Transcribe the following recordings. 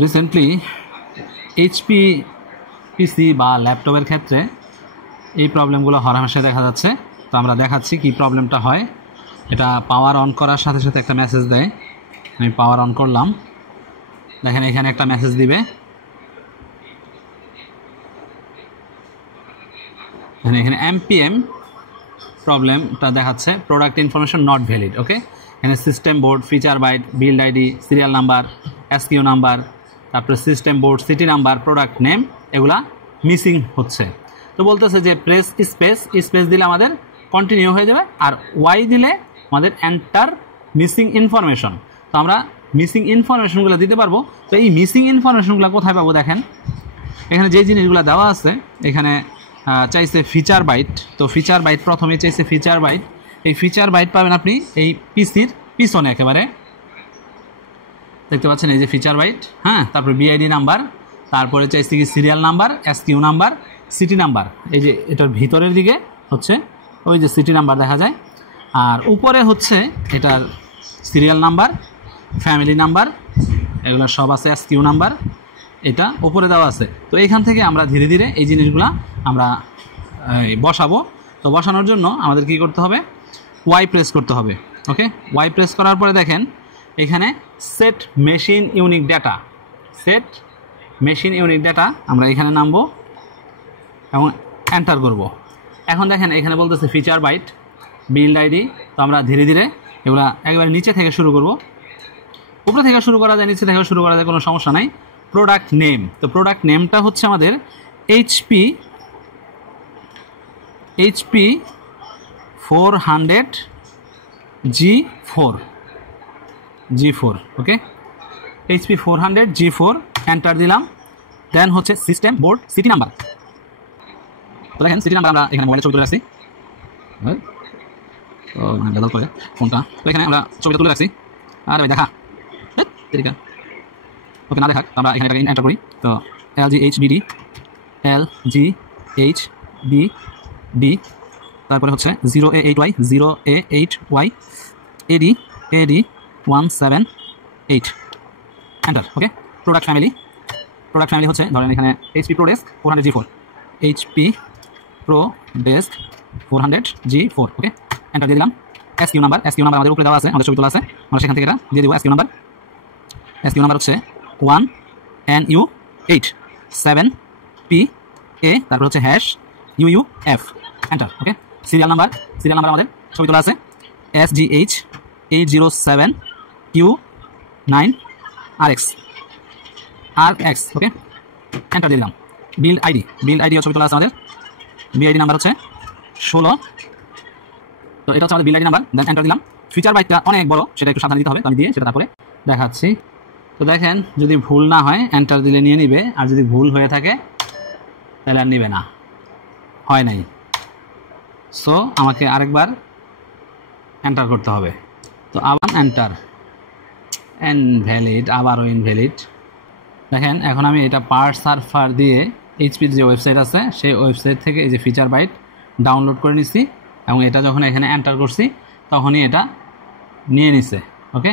Recently HP পিসি বা ল্যাপটপের ক্ষেত্রে এই প্রবলেমগুলো হরহামেশা দেখা যাচ্ছে। তো আমরা দেখাচ্ছি কি প্রবলেমটা হয়। এটা পাওয়ার অন করার সাথে সাথে একটা মেসেজ দেয়। আমি পাওয়ার অন করলাম, দেখেন এখানে একটা মেসেজ দিবে, এখানে এমপিএম প্রবলেমটা দেখাচ্ছে, product information not valid. Okay, এখানে system board, feature byte, build ID, serial number, SQ number, তারপরে system board, CT number, product name, এগুলা মিসিং হচ্ছে। তো বলতেছে যে প্রেস স্পেস দিলে আমাদের কন্টিনিউ হয়ে যাবে, আর ওয়াই দিলে আমাদের এন্টার মিসিং ইনফরমেশন। তো আমরা মিসিং ইনফরমেশনগুলো দিতে পারবো। তো এই মিসিং ইনফরমেশনগুলো কোথায় পাবো? দেখেন এখানে যে জিনিসগুলো দেওয়া আছে, এখানে চাইছে ফিচার বাইট। তো ফিচার বাইট প্রথমে চাইছে ফিচার বাইট। এই ফিচার বাইট পাবেন আপনি এই পিসির পিছনে একেবারে, দেখতে পাচ্ছেন এই যে ফিচার বাইট। হ্যাঁ, তারপরে বিআইডি নাম্বার, তারপরে চাইছে কি serial number, SQ number, city number. এই যে এটার ভিতরের দিকে হচ্ছে ওই যে সিটি নাম্বার দেখা যায়, আর উপরে হচ্ছে এটার সিরিয়াল নাম্বার, ফ্যামিলি নাম্বার, এগুলো সব আছে, এসকিউ নাম্বার, এটা উপরে দেওয়া আছে। তো এখান থেকে আমরা ধীরে ধীরে এই জিনিসগুলো আমরা বসাবো। তো বসানোর জন্য আমাদের কি করতে হবে? ওয়াই প্রেস করতে হবে। ওকে, ওয়াই প্রেস করার পরে দেখেন এখানে set machine unique data, set machine unique data, আমরা এখানে নামবো এবং এন্টার করব। এখন দেখেন এখানে বলতেছে ফিচার বাইট, বিল্ড আইডি। তো আমরা ধীরে ধীরে এগুলা একবারে নিচে থেকে শুরু করব। উপরে থেকে শুরু করা যায়, নিচে থেকে শুরু করা যায়, কোনো সমস্যা নাই। প্রোডাক্ট নেম, তো প্রোডাক্ট নেমটা হচ্ছে আমাদের এইচপি 400 G4। ওকে, এইচপি 400 G4 এন্টার দিলাম। দেন হচ্ছে সিস্টেম বোর্ড সিটি নাম্বার। তো দেখেন সিটি নাম্বার আমরা এখানে মোবাইলে ছবি তুলে রাখছি, তো বেদাল করে ফোনটা। তো এখানে আমরা ছবিটা তুলে রাখছি, আর ওই দেখা ওকে না দেখাক, আমরা এখানে এটাকে এন্টার করি। তো LGHBD, LGHBD, তারপরে হচ্ছে 0A8Y, 0A8Y, AD 178 enter. Okay, product family হচ্ছে ধরেন এখানে HP Pro Desk 400 G4, HP Pro Desk 400 G4। ওকে, এন্টার দিয়ে দিলাম। এসকিউ নাম্বার আমাদের উপরে দেওয়া আছে, আমাদের ছবি তোলা আছে, আমরা সেখান থেকে এটা দিয়ে দেবো। এসকিউ নাম্বার হচ্ছে 1NU8 7PA, তারপর হচ্ছে #UUF এন্টার। ওকে, সিরিয়াল নাম্বার আমাদের ছবি তোলা আছে, SGH 807Q9RX। ওকে, এন্টার দিয়ে দিলাম। বিল্ড আইডি ছবি তোলা আছে আমাদের, বিআইডি নাম্বার হচ্ছে 16। তো এটা হচ্ছে আমাদের build ID number. Then enter দিলাম। ফিচার বাইটটা অনেক বড়, সেটা একটু সাবধানে দিতে হবে, তো আমি দিয়ে সেটা তারপরে দেখাচ্ছি। তো দেখেন যদি ভুল না হয় এন্টার দিলে নিয়ে নিবে, আর যদি ভুল হয়ে থাকে তাহলে আর নিবে না, হয় নাই। সো আমাকে আরেকবার এন্টার করতে হবে। তো আবার এন্টার, ইনভ্যালিড, আবারও ইনভ্যালিড। দেখেন এখন আমি এটা পার্ট সার্ভার দিয়ে এইচপির যে ওয়েবসাইট আছে সেই ওয়েবসাইট থেকে এই যে ফিচার বাইট ডাউনলোড করে নিছি, এবং এটা যখন এখানে এন্টার করছি তখনই এটা নিয়ে নিছে। ওকে,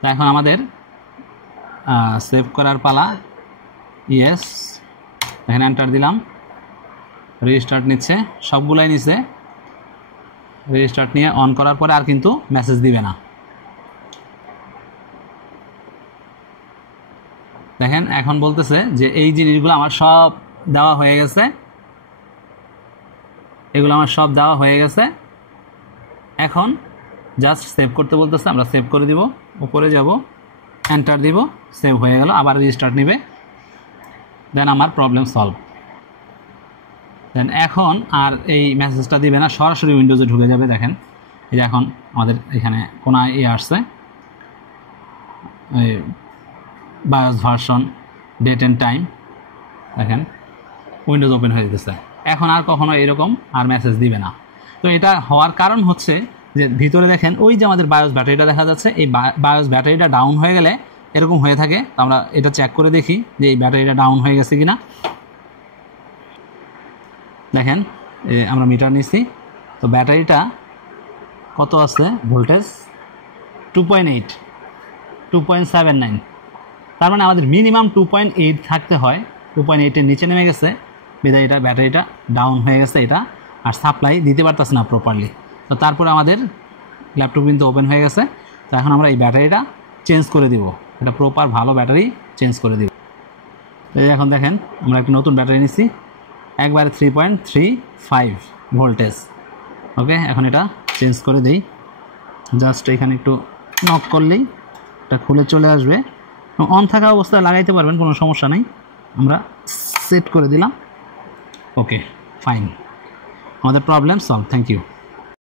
তো এখন আমাদের সেভ করার পালা। ইয়েস, এখানে এন্টার দিলাম, রিস্টার্ট নিচ্ছে, সবগুলাই নিচ্ছে। রিস্টার্ট নিয়ে অন করার পরে আর কিন্তু মেসেজ দিবে না। দেখেন এখন বলতেছে যে এই জিনিসগুলো আমার সব দেওয়া হয়ে গেছে, এগুলো আমার সব দেওয়া হয়ে গেছে। এখন জাস্ট সেভ করতে বলতেছে, আমরা সেভ করে দিব। উপরে যাব, এন্টার দিব, সেভ হয়ে গেল। আবার রিস্টার্ট নেবে, দেন আমার প্রবলেম সলভ। দেন এখন আর এই মেসেজটা দিবে না, সরাসরি উইন্ডোজে ঢুকে যাবে। দেখেন এই যে এখন আমাদের এখানে কোনায় আসছে BIOS version, date and time, দেখেন উইন্ডোজ ওপেন হয়ে যেতেছে। এখন আর কখনো এরকম আর মেসেজ দিবে না। তো এটা হওয়ার কারণ হচ্ছে যে ভিতরে দেখেন ওই যে আমাদের বায়োস ব্যাটারিটা দেখা যাচ্ছে, এই বায়োস ব্যাটারিটা ডাউন হয়ে গেলে এরকম হয়ে থাকে। তো আমরা এটা চেক করে দেখি যে এই ব্যাটারিটা ডাউন হয়ে গেছে কিনা। দেখেন আমরা মিটার নিচ্ছি, তো ব্যাটারিটা কত আছে ভোল্টেজ? 2.79। তার মানে আমাদের মিনিমাম 2.8 থাকতে হয়, 2.8-এর নিচে নেমে গেছে বিধায় এটা ব্যাটারিটা ডাউন হয়ে গেছে এটা, আর সাপ্লাই দিতে পারতেছে না প্রপারলি। তো তারপরে আমাদের ল্যাপটপ কিন্তু ওপেন হয়ে গেছে। তো এখন আমরা এই ব্যাটারিটা চেঞ্জ করে দিব, এটা প্রপার ভালো ব্যাটারি চেঞ্জ করে দিব। এই এখন দেখেন আমরা একটা নতুন ব্যাটারি নিচ্ছি, একবারে 3.35 ভোল্টেজ। ওকে, এখন এটা চেঞ্জ করে দিই। জাস্ট এখানে একটু নক করলেই এটা খুলে চলে আসবে। অন থাকা অবস্থায় লাগাইতে পারবেন, কোনো সমস্যা নেই। আমরা সেট করে দিলাম। ওকে, ফাইন, আমাদের প্রবলেম সলভ। Thank you.